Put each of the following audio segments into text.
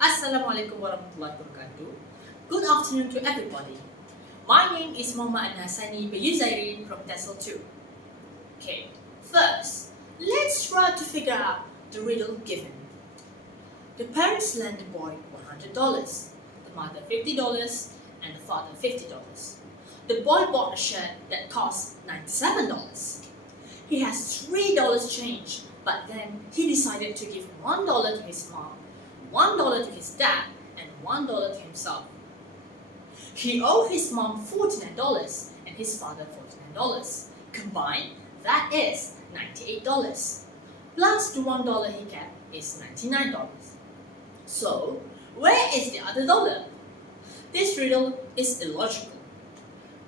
Assalamualaikum warahmatullahi wabarakatuh. Good afternoon to everybody. My name is Muhammad Hassani Bayuzairin from Tslb. Okay, first, let's try to figure out the riddle given. The parents lent the boy $100, the mother $50, and the father $50. The boy bought a shirt that cost $97. He has $3 change, but then he decided to give $1 to his mom, $1 to his dad, and $1 to himself. He owed his mom $49 and his father $49. Combined, that is $98. Plus the $1 he kept is $99. So, where is the other dollar? This riddle is illogical.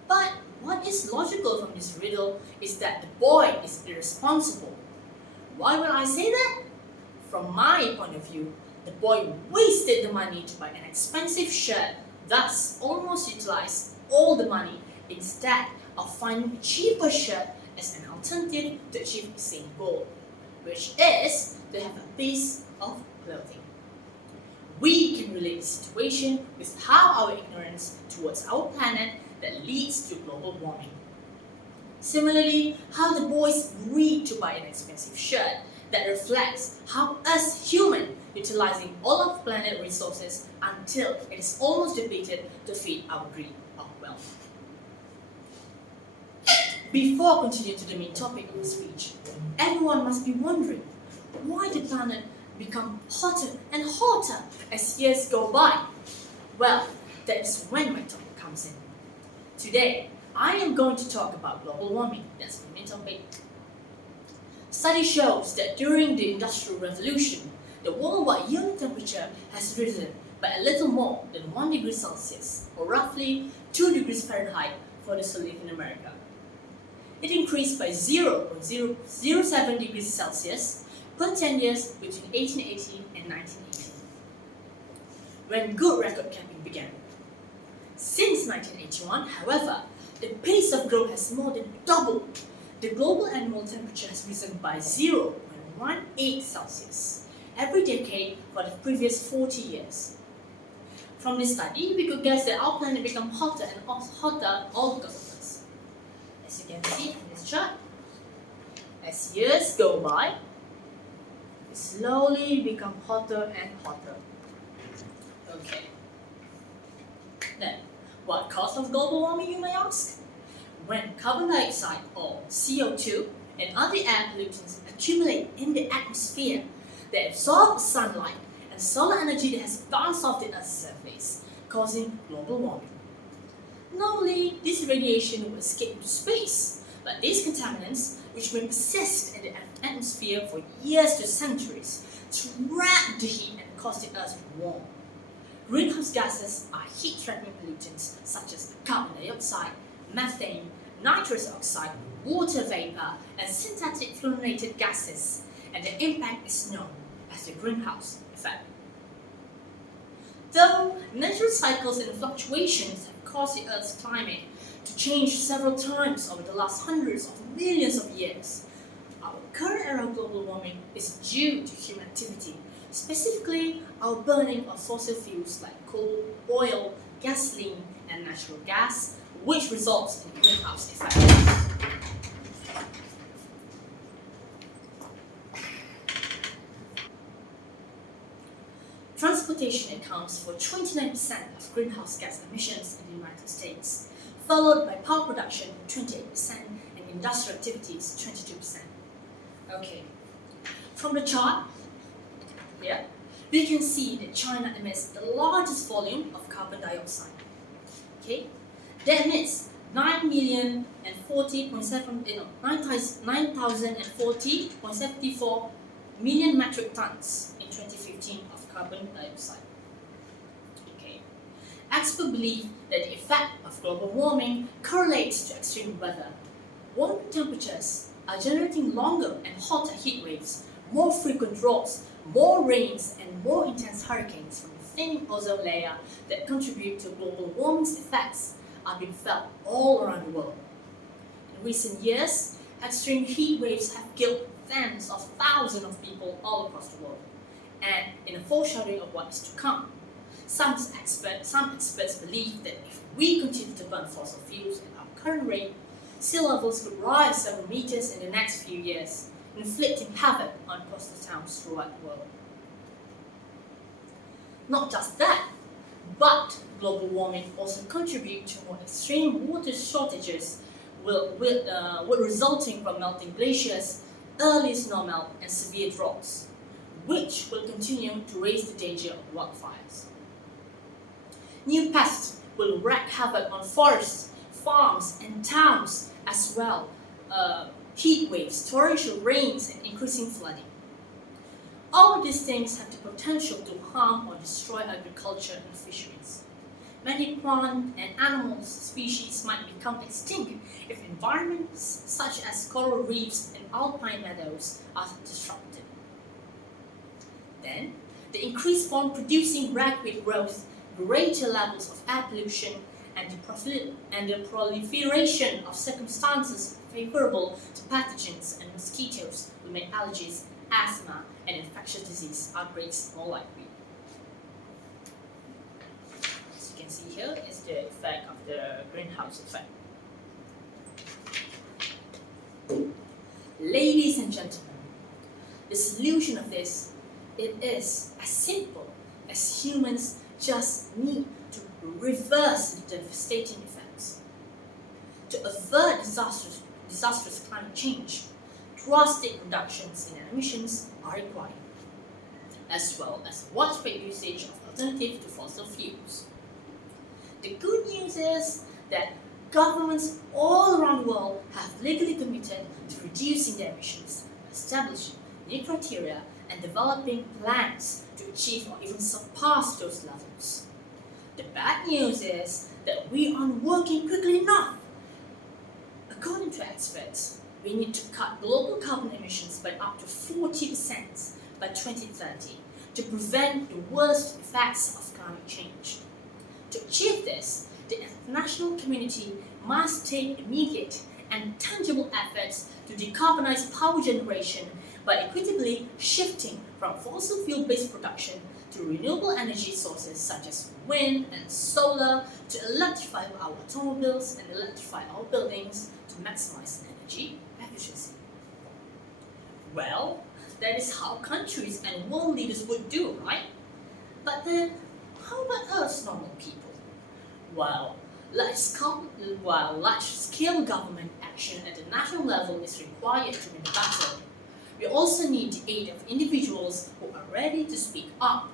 But what is logical from this riddle is that the boy is irresponsible. Why will I say that? From my point of view, the boy wasted the money to buy an expensive shirt, thus almost utilized all the money instead of finding a cheaper shirt as an alternative to achieve the same goal, which is to have a piece of clothing. We can relate the situation with how our ignorance towards our planet that leads to global warming. Similarly, how the boys agreed to buy an expensive shirt that reflects how us humans utilizing all of planet resources until it is almost depleted to feed our greed of wealth. Before continuing to the main topic of the speech, everyone must be wondering why the planet become hotter and hotter as years go by. Well, that is when my topic comes in. Today, I am going to talk about global warming. That's my main topic. Study shows that during the Industrial Revolution, the worldwide unit temperature has risen by a little more than 1 degree Celsius, or roughly 2 degrees Fahrenheit for those who live in America. It increased by 0.007 degrees Celsius per 10 years between 1880 and 1980, when good record keeping began. Since 1981, however, the pace of growth has more than doubled. The global annual temperature has risen by 0.18 Celsius every decade for the previous 40 years. From this study, we could guess that our planet becomes hotter and hotter all because of us. As you can see in this chart, as years go by, it slowly becomes hotter and hotter. Okay. Then, what causes global warming, you may ask? When carbon dioxide, or CO2, and other air pollutants accumulate in the atmosphere, they absorb sunlight and solar energy that has bounced off the Earth's surface, causing global warming. Normally, this radiation will escape into space, but these contaminants, which may persist in the atmosphere for years to centuries, trap the heat and cause the Earth to warm. Greenhouse gases are heat-trapping pollutants such as carbon dioxide, methane, nitrous oxide, water vapor, and synthetic fluorinated gases, and the impact is known as the greenhouse effect. Though natural cycles and fluctuations have caused the Earth's climate to change several times over the last hundreds of millions of years, our current era of global warming is due to human activity, specifically our burning of fossil fuels like coal, oil, gasoline, and natural gas, which results in greenhouse effects. Transportation accounts for 29% of greenhouse gas emissions in the United States, followed by power production 28% and industrial activities 22%. Okay, from the chart here, we can see that China emits the largest volume of carbon dioxide. Okay, that emits 9,040.74 million metric tons in 2015 of carbon dioxide. Okay, experts believe that the effect of global warming correlates to extreme weather. Warming temperatures are generating longer and hotter heat waves, more frequent droughts, more rains, and more intense hurricanes from the thin ozone layer that contribute to global warming's effects are being felt all around the world. In recent years, extreme heat waves have killed tens of thousands of people all across the world. and in a foreshadowing of what is to come. Some experts believe that if we continue to burn fossil fuels at our current rate, sea levels could rise several meters in the next few years, inflicting havoc on coastal towns throughout the world. Not just that, but global warming also contributes to more extreme water shortages, resulting from melting glaciers, early snowmelt, and severe droughts, which will continue to raise the danger of wildfires. New pests will wreak havoc on forests, farms, and towns as well. Heat waves, torrential rains, and increasing flooding. All these things have the potential to harm or destroy agriculture and fisheries. Many plant and animal species might become extinct if environments such as coral reefs and alpine meadows are disrupted. Then, the increased farm-producing ragweed growth, greater levels of air pollution, and the proliferation of circumstances favorable to pathogens and mosquitoes will make allergies, asthma, and infectious disease outbreaks more likely. As you can see here is the effect of the greenhouse effect. Ladies and gentlemen, the solution of this, it is as simple as humans just need to reverse the devastating effects. To avert disastrous climate change, drastic reductions in emissions are required, as well as widespread usage of alternatives to fossil fuels. The good news is that governments all around the world have legally committed to reducing their emissions, establishing new criteria, and developing plans to achieve or even surpass those levels. The bad news is that we aren't working quickly enough. According to experts, we need to cut global carbon emissions by up to 40% by 2030 to prevent the worst effects of climate change. To achieve this, the international community must take immediate and tangible efforts to decarbonize power generation by equitably shifting from fossil fuel-based production to renewable energy sources such as wind and solar, to electrify our automobiles and electrify our buildings to maximize energy efficiency. Well, that is how countries and world leaders would do, right? But then, how about us normal people? While large-scale government action at the national level is required to win the battle, we also need the aid of individuals who are ready to speak up,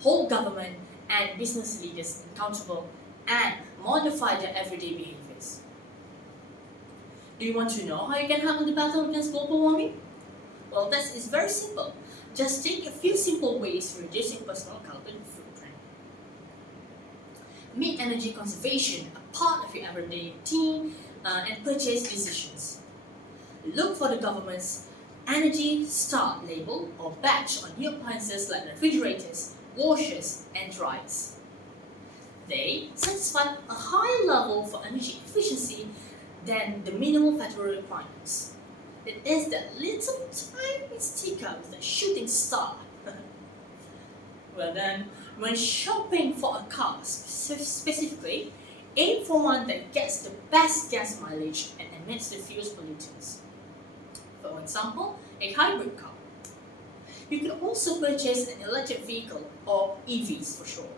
hold government and business leaders accountable, and modify their everyday behaviors. Do you want to know how you can help in the battle against global warming? Well, that is very simple. Just take a few simple ways to reduce your personal carbon footprint. Make energy conservation a part of your everyday routine and purchase decisions. Look for the government's Energy Star label or badge on new appliances like refrigerators, washers, and dryers. They satisfy a higher level for energy efficiency than the minimal federal requirements. It is that little tiny sticker with a shooting star. Well then, when shopping for a car specifically, aim for one that gets the best gas mileage and emits the fewest pollutants. For example, a hybrid car. You can also purchase an electric vehicle, or EVs for short.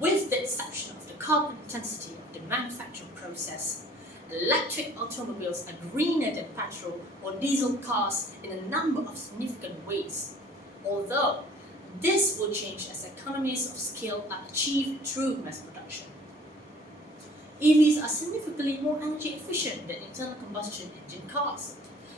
With the exception of the carbon intensity of the manufacturing process, electric automobiles are greener than petrol or diesel cars in a number of significant ways, although this will change as economies of scale are achieved through mass production. EVs are significantly more energy efficient than internal combustion engine cars,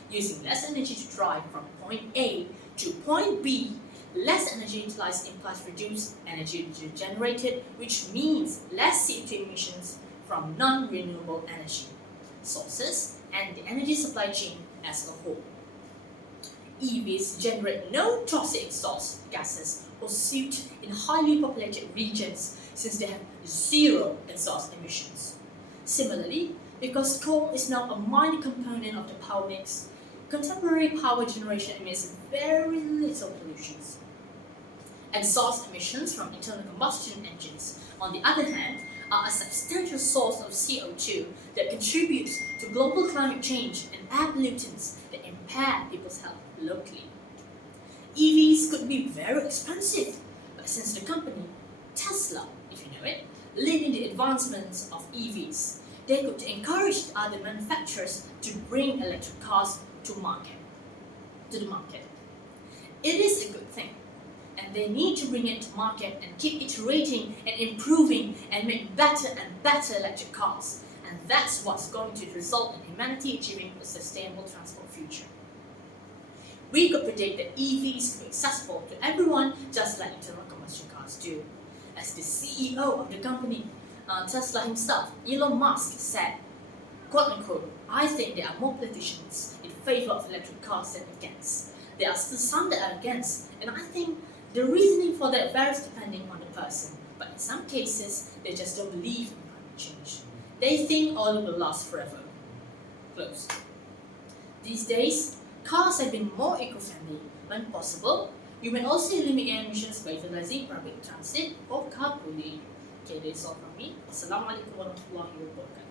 using less energy to drive from point A to point B. Less energy utilized implies reduced energy generated, which means less CO2 emissions from non-renewable energy sources and the energy supply chain as a whole. EVs generate no toxic exhaust gases or soot in highly populated regions since they have zero exhaust emissions. Similarly, because coal is now a minor component of the power mix, contemporary power generation emits very little pollutions. Exhaust emissions from internal combustion engines, on the other hand, are a substantial source of CO2 that contributes to global climate change and air pollutants that impair people's health locally. EVs could be very expensive, but since the company, Tesla, if you know it, leading the advancements of EVs, they could encourage other manufacturers to bring electric cars to the market. It is a good thing, and they need to bring it to market and keep iterating and improving and make better and better electric cars. And that's what's going to result in humanity achieving a sustainable transport future. We could predict that EVs could be accessible to everyone just like internal combustion cars do. As the CEO of the company, Tesla himself, Elon Musk, said, quote unquote, "I think there are more politicians in favor of electric cars than against. There are still some that are against, and I think the reasoning for that varies depending on the person. But in some cases, they just don't believe in climate change. They think oil will last forever." Close. These days, cars have been more eco-friendly. When possible, you may also limit air emissions by utilizing public transit or carpooling. Okay, that's all from me. Assalamualaikum warahmatullahi wabarakatuh.